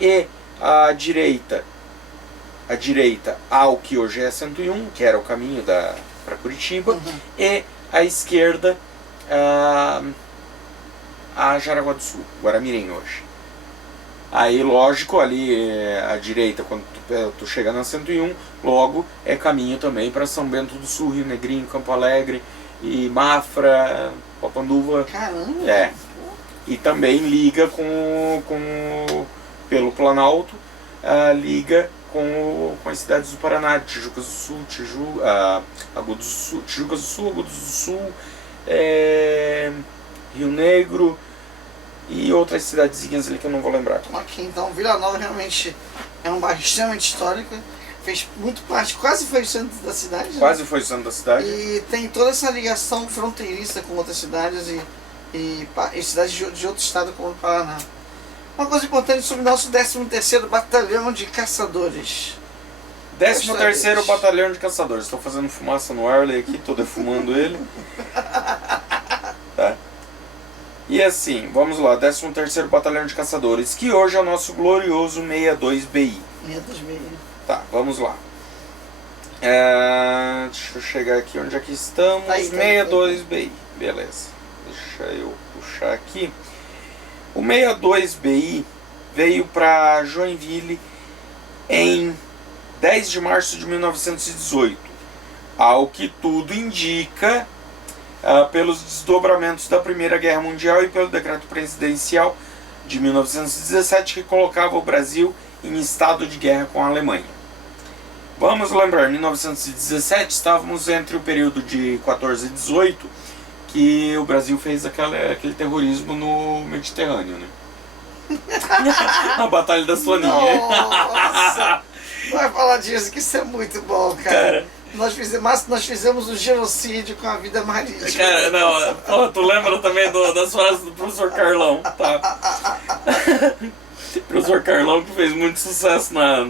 e a direita ao que hoje é a 101, que era o caminho para Curitiba, e a esquerda a Jaraguá do Sul, Guaramirim hoje. Aí, lógico, ali à direita, quando tu chega na 101, logo é caminho também para São Bento do Sul, Rio Negrinho, Campo Alegre, e Mafra, Papanduva. Caramba! É. E também liga pelo Planalto, liga com as cidades do Paraná, Tijucas do Sul, Agudos do Sul, Tijucas do Sul, Agudos do Sul, Rio Negro e outras cidadezinhas ali que eu não vou lembrar. Ok, então Vila Nova realmente é um bairro extremamente histórico, fez muito parte, quase foi o centro da cidade. Quase foi o centro da cidade. E tem toda essa ligação fronteiriça com outras cidades e cidades de outro estado como o Paraná. Uma coisa importante sobre o nosso 13º Batalhão de Caçadores. 13º Batalhão de Caçadores. Estou fazendo fumaça no Arley aqui, estou defumando ele. Tá? E assim, vamos lá, 13º Batalhão de Caçadores, que hoje é o nosso glorioso 62BI. 62BI. Tá, vamos lá. Deixa eu chegar aqui onde é que estamos. 62BI, beleza. Deixa eu puxar aqui. O 62BI veio para Joinville em 10 de março de 1918, ao que tudo indica, pelos desdobramentos da Primeira Guerra Mundial e pelo decreto presidencial de 1917 que colocava o Brasil em estado de guerra com a Alemanha. Vamos lembrar, em 1917 estávamos entre o período de 14 e 18, que o Brasil fez aquele terrorismo no Mediterrâneo, né? A Batalha da Soninha. Nossa! Vai falar disso, que isso é muito bom, cara. Nós fizemos um genocídio com a vida marítima. Cara, não, tu lembra também das frases do professor Carlão, tá? Professor Carlão, que fez muito sucesso na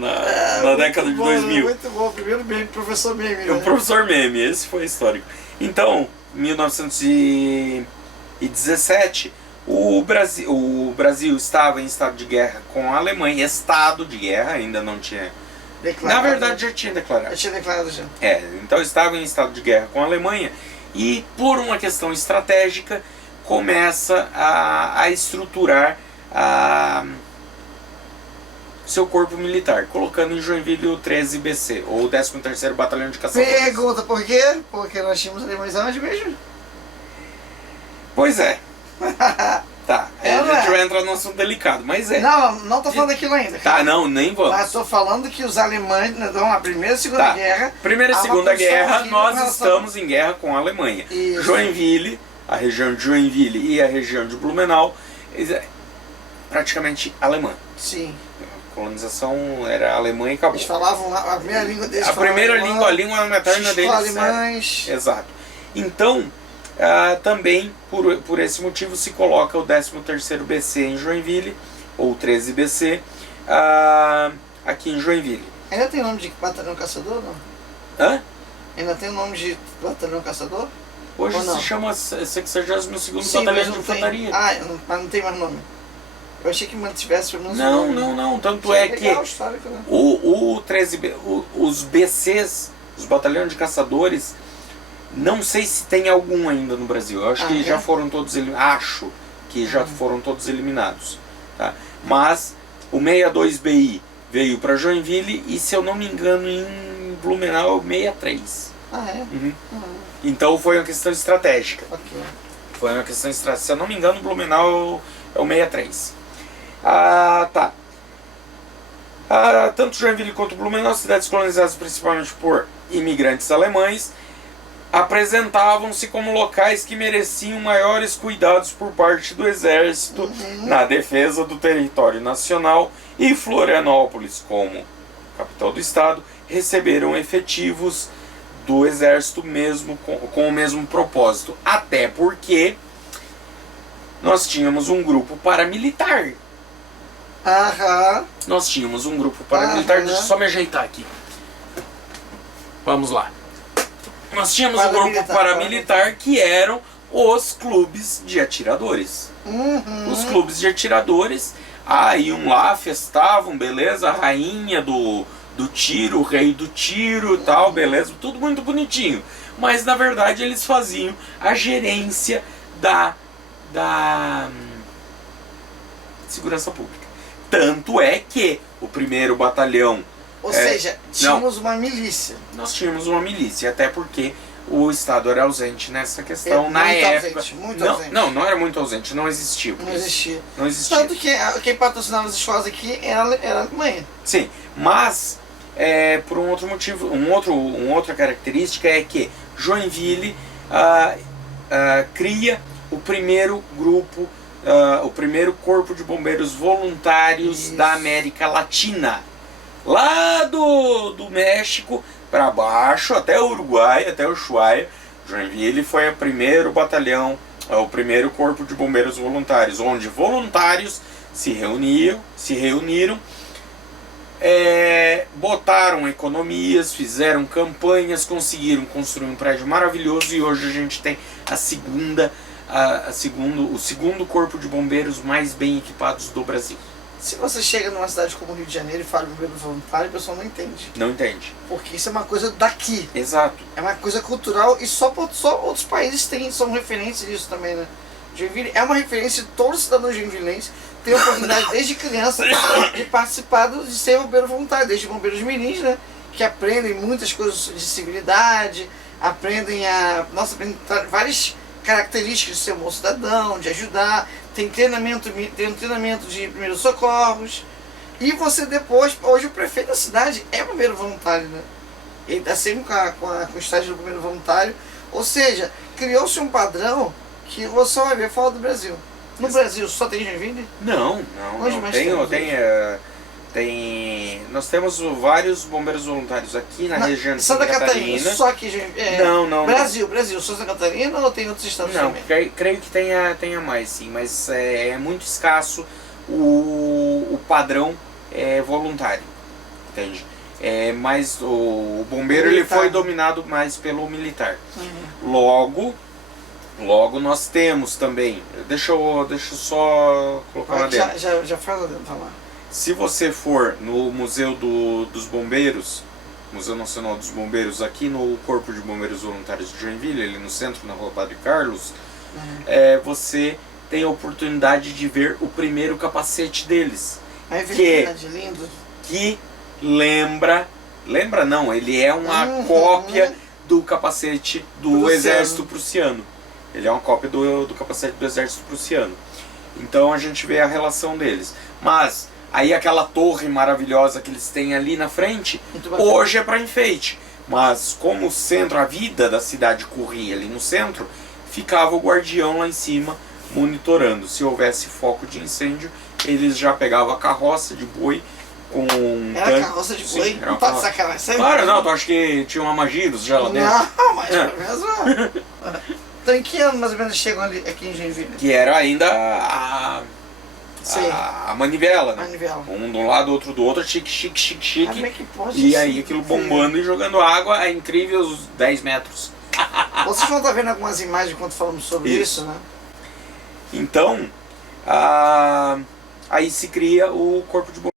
década de 2000. Muito bom, o primeiro meme, professor Meme. Né? O professor Meme, esse foi histórico. Então, em 1917, o Brasil estava em estado de guerra com a Alemanha. Estado de guerra, ainda não tinha... Declarado. Na verdade, já tinha declarado. Já tinha declarado já. Então estava em estado de guerra com a Alemanha e, por uma questão estratégica, começa a estruturar seu corpo militar, colocando em Joinville o 13BC, ou 13º Batalhão de Caçadores. Pergunta por quê? Porque nós tínhamos alemães onde mesmo? Pois é. Tá, a gente vai entrar num assunto delicado, mas Não tô falando daquilo ainda. Cara. Tá, não, nem vamos. Mas tô falando que os alemães, na Primeira e Segunda Guerra... Primeira e Segunda Guerra, nós estamos em guerra com a Alemanha. Isso. Joinville, a região de Joinville e a região de Blumenau, praticamente alemã. Sim. A colonização era alemã e acabou. Eles falavam a primeira língua deles. A primeira língua, a língua materna deles. Alemães. Exato. Então, também por esse motivo se coloca o 13º BC em Joinville, ou 13BC, aqui em Joinville. Ainda tem nome de Batalhão Caçador, não? Hã? Ainda tem nome de Batalhão Caçador? Hoje se chama 62º Sim, Batalhão de Infantaria. Mas não tem mais nome. Eu achei que mantivesse pelo menos Não. Tanto é que histórico, né? os BCs, os Batalhões de Caçadores, não sei se tem algum ainda no Brasil. Eu acho que já foram todos eliminados. Acho que já foram todos eliminados. Tá? Mas o 62BI veio para Joinville e, se eu não me engano, em Blumenau é o 63. Uhum. Então foi uma questão estratégica. Okay. Foi uma questão estratégica. Se eu não me engano, Blumenau é o 63. Tá. Tanto Joinville quanto Blumenau, cidades colonizadas principalmente por imigrantes alemães, apresentavam-se como locais que mereciam maiores cuidados por parte do exército na defesa do território nacional, e Florianópolis, como capital do estado, receberam efetivos do exército mesmo com o mesmo propósito, até porque nós tínhamos um grupo paramilitar. Nós tínhamos um grupo paramilitar. Deixa eu só me ajeitar aqui. Vamos lá. Nós tínhamos um grupo paramilitar que eram os clubes de atiradores. Os clubes de atiradores iam lá, festavam, beleza, a rainha do tiro, o rei do tiro e tal, beleza, tudo muito bonitinho. Mas na verdade eles faziam a gerência de segurança pública. Tanto é que o primeiro batalhão... Ou seja, tínhamos uma milícia. Nós tínhamos uma milícia, até porque o Estado era ausente nessa questão na época. Ausente, muito não, ausente. não era muito ausente, não existia. Não existia. Não existia. Tanto que quem patrocinava as escolas aqui era a Alemanha. Sim, mas por um outro motivo, uma outra característica é que Joinville cria o primeiro grupo, o primeiro corpo de bombeiros voluntários da América Latina. Lá do México para baixo, até o Uruguai, até o Ushuaia, Joinville foi o primeiro batalhão, o primeiro corpo de bombeiros voluntários, onde voluntários se reuniram, botaram economias, fizeram campanhas, conseguiram construir um prédio maravilhoso e hoje a gente tem o segundo corpo de bombeiros mais bem equipados do Brasil. Se você chega numa cidade como o Rio de Janeiro e fala de bombeiro voluntário, o pessoal não entende. Não entende. Porque isso é uma coisa daqui. Exato. É uma coisa cultural e só outros países são referências disso também, né? Joinville é uma referência, todos os cidadãos joinvilenses têm a oportunidade desde criança de participar de ser bombeiro voluntário, desde bombeiros mirins, né? Que aprendem muitas coisas de civilidade, aprendem várias características de ser um bom cidadão, de ajudar, tem um treinamento de primeiros socorros. E você depois, hoje o prefeito da cidade é bombeiro voluntário, né? Ele está sempre com o estágio do bombeiro voluntário. Ou seja, criou-se um padrão que você vai ver fora do Brasil. No Brasil só tem Joinville? Não. Nós temos vários bombeiros voluntários aqui na região de Santa Catarina. Só que não. Brasil, Santa Catarina ou tem outros estados também? Não, creio que tenha mais, sim, mas é muito escasso o padrão voluntário, entende? Mas o bombeiro ele foi dominado mais pelo militar. Logo nós temos também. Deixa eu só colocar uma dentro. Já faz adendo, tá lá. Se você for no Museu dos Bombeiros, Museu Nacional dos Bombeiros, aqui no Corpo de Bombeiros Voluntários de Joinville, ali no centro, na Rua Padre Carlos, você tem a oportunidade de ver o primeiro capacete deles. É verdade, lindo. Que lembra não, ele é uma cópia do capacete do Exército Prussiano. Ele é uma cópia do capacete do Exército Prussiano. Então a gente vê a relação deles. Mas aí aquela torre maravilhosa que eles têm ali na frente, hoje é para enfeite. Mas como o centro, a vida da cidade corria ali no centro, ficava o guardião lá em cima monitorando. Se houvesse foco de incêndio, eles já pegavam a carroça de boi com Era carroça de boi? Não tá de sacanagem. Claro, não, tu acha que tinha uma Magirus já lá dentro? Não, mas pelo menos Então em que ano mais ou menos chegam aqui em Joinville? Que era ainda a manivela, né? Um de um lado, outro do outro, chique. Como é que pode e aí aquilo bombando e jogando água a incríveis 10 metros. Vocês vão estar vendo algumas imagens quando falamos sobre isso, né? Então, aí se cria o Corpo de Bombeiros